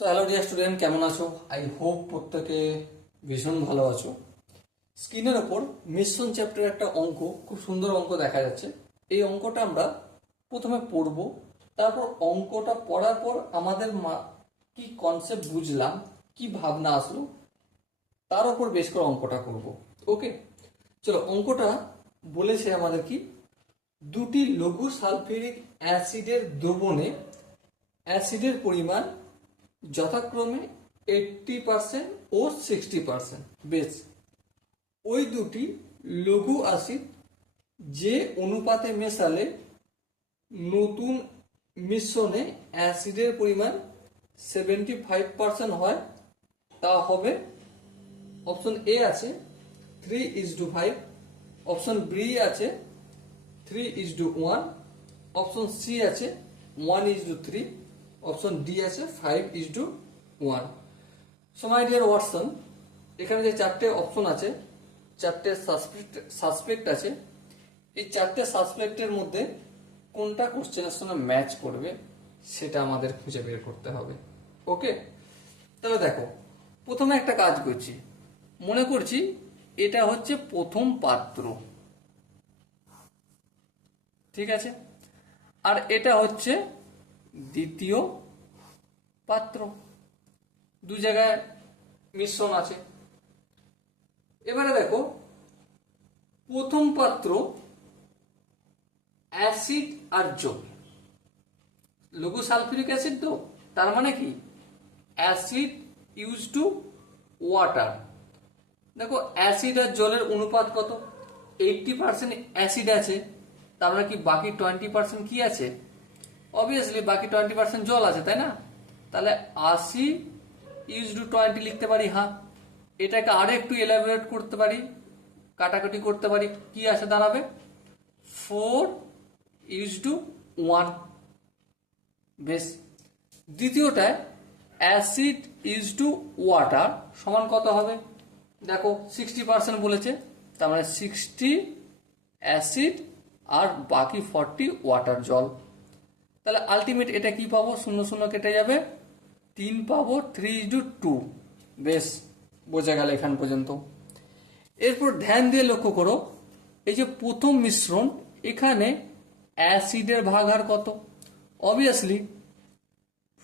তো hello dear student, কেমন আছো? আই হোপ প্রত্যেকে ভীষণ ভালো আছো। স্ক্রিনের ওপর মিশ্রণ চ্যাপ্টারের একটা অঙ্ক, খুব সুন্দর অঙ্ক দেখা যাচ্ছে। এই অঙ্কটা আমরা প্রথমে পড়ব, তারপর অঙ্কটা পড়ার পর আমাদের কি কনসেপ্ট বুঝলাম, কি ভাবনা আসলো, তার উপর বেশ করে অঙ্কটা করব। ওকে, চলো। অঙ্কটা বলেছে আমাদের কি, দুটি লঘু সালফিউরিক অ্যাসিডের দ্রবণে অ্যাসিডের পরিমাণ যথাক্রমে 80% ও 60%। বেশ, ওই দুটি লঘু অ্যাসিড যে অনুপাতে মেশালে নতুন মিশ্রণে অ্যাসিডের পরিমাণ 75% হয়, তা হবে। অপশন এ আছে 3:5, অপশন বি আছে 3:1, অপশন সি আছে 1:3, অপশন ডি আছে 5:1। সো মাই ডিয়ার ওয়াটসন, এখানে যে চারটে অপশন আছে, চারটে সাসপেক্ট আছে, এই চারটে সাসপেক্টের মধ্যে কোনটা কোশ্চেনের সঙ্গে ম্যাচ করবে সেটা আমাদের খুঁজে বের করতে হবে। ওকে, তাহলে দেখো, প্রথমে একটা কাজ করছি। মনে করছি এটা হচ্ছে প্রথম পাত্র, ঠিক আছে, আর এটা হচ্ছে দ্বিতীয় পাত্র। দু জায়গায় মিশ্রণ আছে। এবারে দেখো, প্রথম পাত্র অ্যাসিড আর জল, লঘু সালফিউরিক অ্যাসিড, তো তার মানে কি অ্যাসিড ইউজ টু ওয়াটার। দেখো, অ্যাসিড আর জলের অনুপাত কত? 80% অ্যাসিড আছে, তার মানে কি বাকি 20% কি আছে? অবভিয়াসলি বাকি 20% জল আছে, তাই না? তাহলে 80:20 লিখতে পারি। হ্যাঁ, এটাকে আরো একটু এলাবোরেট করতে পারি, কাটাকাটি করতে পারি। কি আসে দাঁড়াবে? 4:1। বেশ, দ্বিতীয়টায় অ্যাসিড ইজ টু ওয়াটার সমান কত হবে? দেখো, 60% বলেছে, তার মানে 60 অ্যাসিড আর বাকি 40 ওয়াটার, জল। তাহলে আলটিমেট এটা কি পাবো? 0 0 কেটে যাবে, 3 পাবো, 3:2। বেশ, বোঝা গেল এখান পর্যন্ত। এরপর ধ্যান দিয়ে লক্ষ্য করো, এই যে প্রথম মিশ্রণ, এখানে অ্যাসিডের ভাগহার কত? অবভিয়াসলি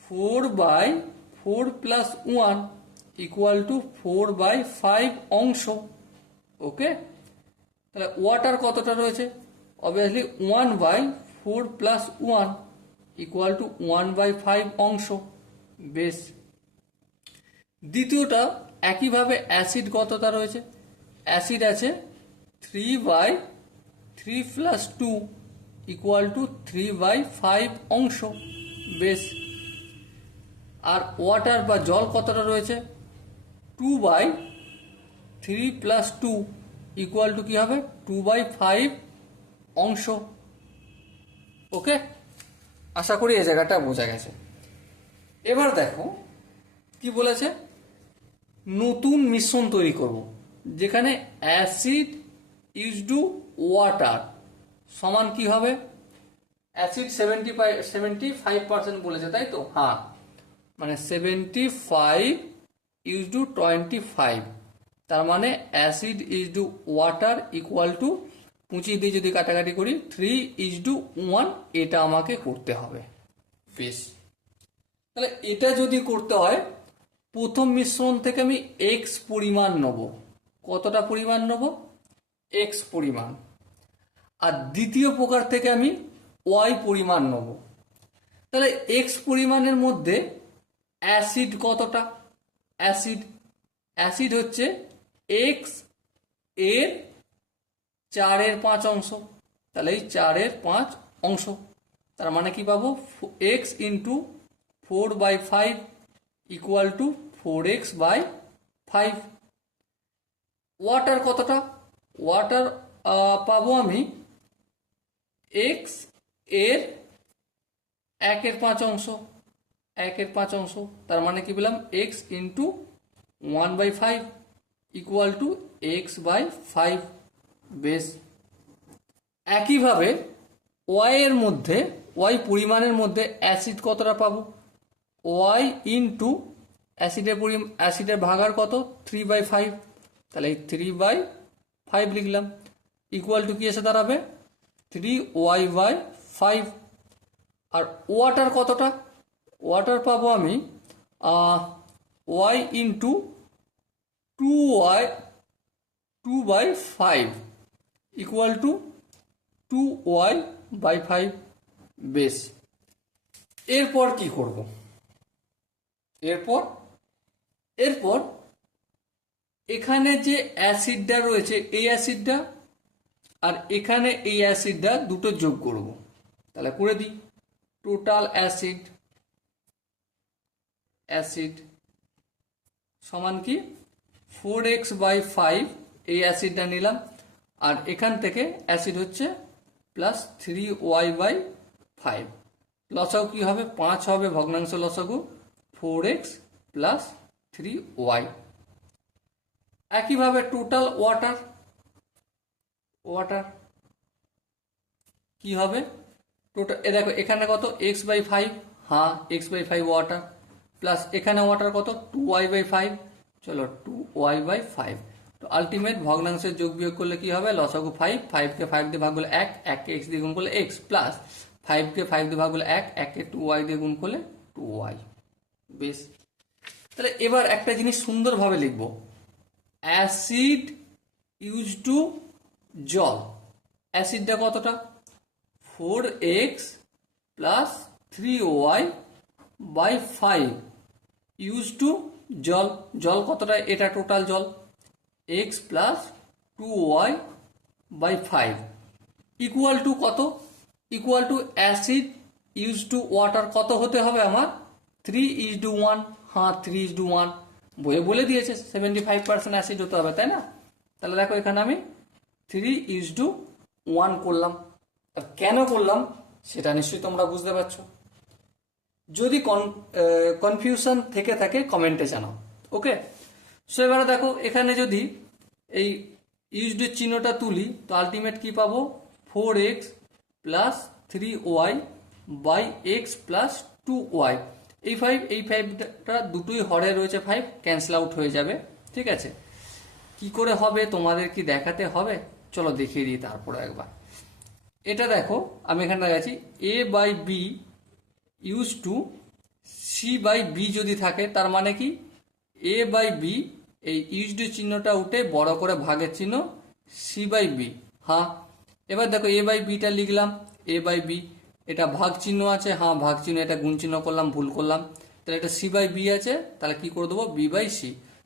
4/4 + 1 = 4/5 অংশ। ওকে, তাহলে ওয়াটার কতটা রয়েছে? অবভিয়াসলি 1/4 + 1 = 1/5 অংশ। বেশ, দ্বিতীয়টা একইভাবে অ্যাসিড কতটা রয়েছে? অ্যাসিড আছে 3/3 + 2 = 3/5 অংশ। বেশ, আর ওয়াটার বা জল কতটা রয়েছে? 2/3 + 2 = কি হবে? 2/5 অংশ। ওকে, আশা করি এই জায়গাটা বোঝা গেছে। এবার দেখো কি বলেছে, নতুন মিশ্রণ তৈরি করব, যেখানে অ্যাসিড ইজ টু ওয়াটার সমান কি হবে? অ্যাসিড 75% বলেছে, তাই তো? হ্যাঁ, মানে 75:25, তার মানে অ্যাসিড ইজ টু ওয়াটার = 25 দিয়ে যদি কাটাকাটি করি 3:1, এটা আমাকে করতে হবে। বেশ, তাহলে এটা যদি করতে হয়, প্রথম মিশ্রণ থেকে আমি এক্স পরিমাণ নেব। কতটা পরিমাণ নেব? এক্স পরিমাণ। আর দ্বিতীয় প্রকার থেকে আমি ওয়াই পরিমাণ নেব। তাহলে এক্স পরিমাণের মধ্যে অ্যাসিড কতটা? অ্যাসিড হচ্ছে এক্স এর 4/5 অংশ। তাহলে এই 4/5 অংশ, তার মানে কি পাবো? X into 4/5 = 4x/5। ওয়াটার কতটা? ওয়াটার পাবো আমি এক্স এর 1/5 অংশ। 1/5 অংশ, তার মানে কি পেলাম? X into 1/5 = x/5। বেশ, একইভাবে ওয়াই এর মধ্যে, ওয়াই পরিমাণের মধ্যে অ্যাসিড কতটা পাবো? ওয়াই ইন্টু অ্যাসিডের ভাগার কত 3/5, তাহলে এই 3/5 লিখলাম, ইকুয়াল টু কি এসে দাঁড়াবে 3y/5। আর ওয়াটার কতটা, ওয়াটার পাবো আমি Y into 2/5 equal to 2y/5। বেশ, এরপর কি করব, এরপর এখানে যে অ্যাসিডটা রয়েছে এই অ্যাসিডটা আর এখানে এই অ্যাসিডটা দুটো যোগ করব। তাহলে করে দিই, টোটাল অ্যাসিড সমান কি 4x/5, এই অ্যাসিডটা নিলাম, আর এখান থেকে অ্যাসিড হচ্ছে প্লাস 3y/5, লসাগু কি হবে 5 হবে, ভগ্নাংশ লসাগু 4x প্লাস 3y। একইভাবে টোটাল ওয়াটার কি হবে, টোটাল দেখো এখানে কত x/5, হ্যাঁ x/5 ওয়াটার, প্লাস এখানে ওয়াটার কত 2y/5, চলো 2y/5। তো আলটিমেট ভগ্নাংশের যোগ বিয়োগ করলে কি হবে, লসাগু 5, 5 কে 5 দিয়ে ভাগ করলে 1, 1 কে x দিয়ে গুণ করলে x, প্লাস 5 কে 5 দিয়ে ভাগ করলে 1, 1 কে 2y দিয়ে গুণ করলে 2y। বেশ, তাহলে এবার একটা জিনিস সুন্দরভাবে লিখব, অ্যাসিড ইউজ টু জল, অ্যাসিডটা কতটা 4x plus 3y/5 use to জল কতটা, এটা টোটাল জল x plus 2y/5 equal to কত, equal to acid use to water কত হতে হবে আমার 3:1, হ্যাঁ 3:1, বইয়ে বলে দিয়েছে 75% অ্যাসিড হতে হবে, তাই না? তাহলে দেখো এখানে আমি 3:1 করলাম। আর কেন করলাম সেটা নিশ্চয়ই তোমরা বুঝতে পারছো। যদি কনফিউশন থেকে থাকে কমেন্টে জানাও, ওকে। সো এবারে দেখো এখানে যদি এই ইউজড চিহ্নটা তুলি তো আলটিমেট কি পাবো 4x plus 3y/x plus 2y। এই 5টা দুটোই হরে রয়েছে, 5 ক্যান্সেল আউট হয়ে যাবে, ঠিক আছে। কি করে হবে তোমাদের কি দেখাতে হবে, চলো দেখিয়ে দিই তারপরে একবার। এটা দেখো আমি এখানে দেখাচ্ছি a/b ইউজ টু c/b যদি থাকে, তার মানে কি a/b এই ইউজড চিহ্নটা উঠে বড় করে ভাগের চিহ্ন c/b, হ্যাঁ। এবার দেখো a/bটা লিখলাম, a/b এটা ভাগ চিহ্ন আছে, হ্যাঁ ভাগ চিহ্ন, এটা গুণ চিহ্ন করলাম, ভুল করলাম, তাহলে এটা c/b আছে, তাহলে কি করে দেবো b/c।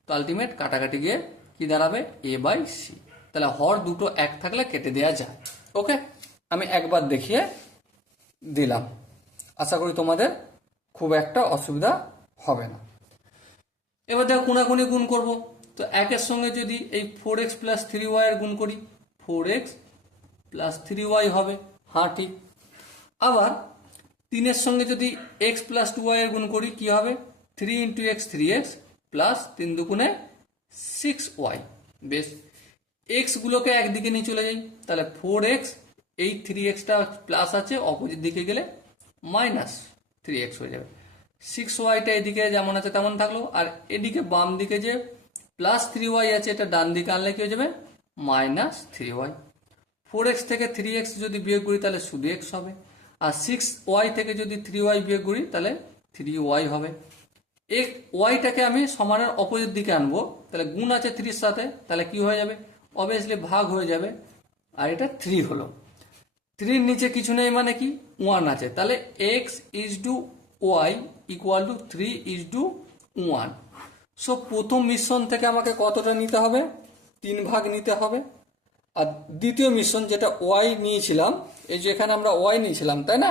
তো আলটিমেট কাটাকাটি গিয়ে কি দাঁড়াবে a/c। তাহলে হর দুটো এক থাকলে কেটে দেওয়া যায়, ওকে। আমি একবার দেখিয়ে দিলাম, আশা করি তোমাদের খুব একটা অসুবিধা হবে না। এবার দেখো কোনাকুনি গুণ করব, তো একের সঙ্গে যদি এই 4x প্লাস 3y এর গুণ করি 4x প্লাস 3y হবে, হ্যাঁ ঠিক। আবার 3-এর সঙ্গে যদি x প্লাস 2y এর গুণ করি কি হবে 3 ইন্টু x 3x প্লাস 3 দুগুণে 6y। বেশ, x গুলোকে একদিকে নিয়ে চলে যাই, তাহলে 4x এই 3xটা প্লাস আছে, অপোজিট দিকে গেলে মাইনাস 3x হয়ে যাবে। 6yটা এদিকে যেমন আছে তেমন থাকলো, আর এদিকে বাম দিকে যে প্লাস 3y আছে এটা ডান দিকে আনলে কি হয়ে যাবে মাইনাস 3y। 4x থেকে 3x যদি বিয়োগ করি তাহলে শুধু x হবে, আর 6y থেকে যদি 3y বিয়োগ করি তাহলে 3y হবে। ওয়াইটাকে আমি সমানের অপোজিট দিকে আনবো, তাহলে গুণ আছে 3-র সাথে, তাহলে কি হয়ে যাবে অবভিয়াসলি ভাগ হয়ে যাবে, আর এটা 3 হলো। 3-র নিচে কিছু নেই মানে কি 1 আছে, তাহলে x is to Y equal to 3:1। So প্রথম মিশ্রণ থেকে আমাকে কতটা নিতে হবে 3 ভাগ নিতে হবে, আর দ্বিতীয় মিশ্রণ যেটা ওয়াই নিয়েছিলাম, এই যে এখানে আমরা ওয়াই নিয়েছিলাম তাই না,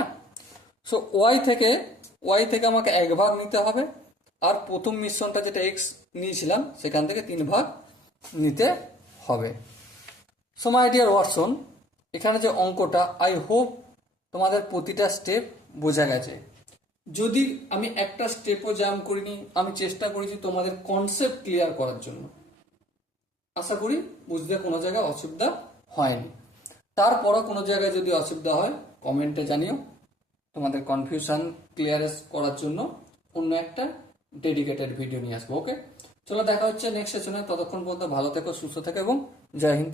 সো ওয়াই থেকে আমাকে 1 ভাগ নিতে হবে, আর প্রথম মিশ্রণটা যেটা এক্স নিয়েছিলাম সেখান থেকে 3 ভাগ নিতে হবে। সো মাই ডিয়ার ওয়াটসন, এখানে যে অঙ্কটা আই হোপ তোমাদের প্রতিটা স্টেপ বোঝা গেছে। যদি আমি একটা স্টেপও জাম্প করিনি, আমি চেষ্টা করেছি তোমাদের কনসেপ্ট ক্লিয়ার করার জন্য। আশা করি বুঝতে কোনো জায়গায় অসুবিধা হয়নি। তারপরও কোনো জায়গায় যদি অসুবিধা হয় কমেন্টে জানিও, তোমাদের কনফিউশন ক্লিয়ারেন্স করার জন্য অন্য একটা ডেডিকেটেড ভিডিও নিয়ে আসবো। ওকে, চলো দেখা হচ্ছে নেক্সট সেশনে। ততক্ষণ পর্যন্ত ভালো থেকো, সুস্থ থেকো এবং জয় হিন্দ।